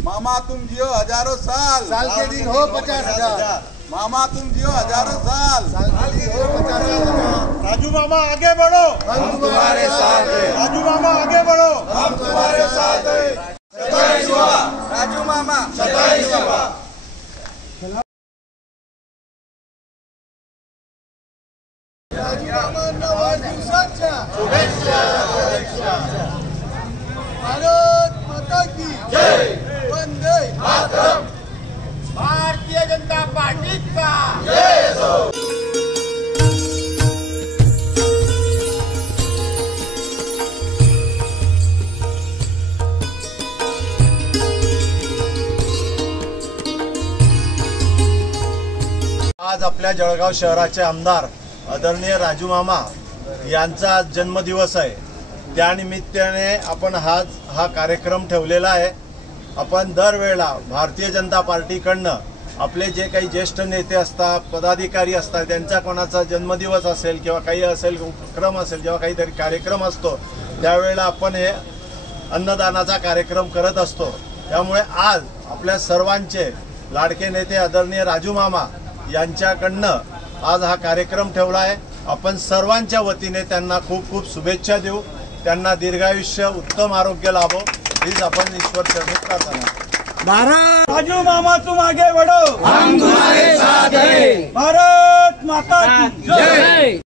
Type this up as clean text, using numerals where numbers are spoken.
मामा तुम जियो हजारों साल, साल के दिन हो 50,000। मामा तुम जियो हजारों साल, साल के दिन हो 50,000। राजू मामा आगे बढ़ो, हम तुम्हारे साथ हैं। राजू मामा आगे बढ़ो, हम तुम्हारे साथ हैं। राजू मामा 27 राजू मामा नवा दिवसाच्या शुभेच्छा। भारत माता की जय, वंदे मातरम। भारतीय जनता पार्टीचा जय असो। आज आपल्या जळगाव शहराचे आमदार आदरणीय राजू मामा यांचा जन्मदिवस आहे। त्यानिमित्ताने आपण हा कार्यक्रम ठेवलेला आहे। आपण दरवेळेला भारतीय जनता पार्टीकडनं आपले जे काही ज्येष्ठ नेते असतात, पदाधिकारी असतात, त्यांचा कोणाचा जन्मदिवस असेल किंवा काही असेल उपक्रम असेल, जेव्हा काहीतरी कार्यक्रम असतो त्यावेळेला आपण हे अन्नदानाचा कार्यक्रम करत असतो। त्यामुळे आज आपल्या सर्वांचे लाडके नेते आदरणीय राजू मामा यांच्याकडनं आज हा कार्यक्रम ठेवला आहे। आपण सर्वांच्या वतीने त्यांना खूप खूप शुभेच्छा देऊ। त्यांना दीर्घायुष्य, उत्तम आरोग्य लाभो हीच आपण ईश्वर चरणी प्रार्थना। भारत राजू मामा तुम आगे बढ़ो, हम तुम्हारे साथ हैं। भारत माता की जय।